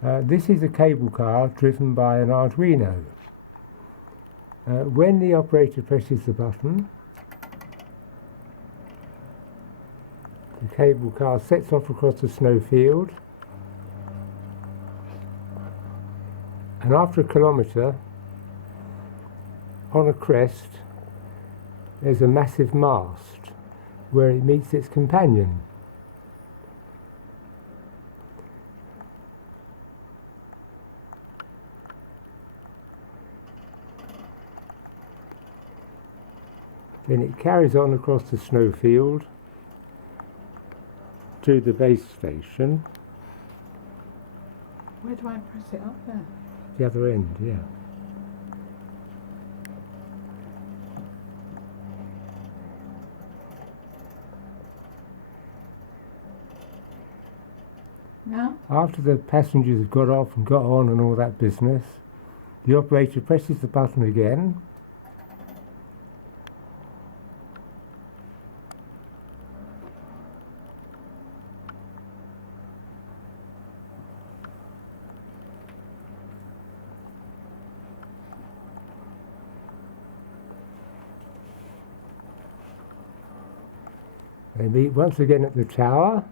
This is a cable car driven by an Arduino. When the operator presses the button, the cable car sets off across the snow field, and after a kilometre, on a crest, there's a massive mast where it meets its companion. Then it carries on across the snowfield to the base station. Where do I press it up there? The other end, yeah. Now? After the passengers have got off and got on and all that business, the operator presses the button again. They meet once again at the tower.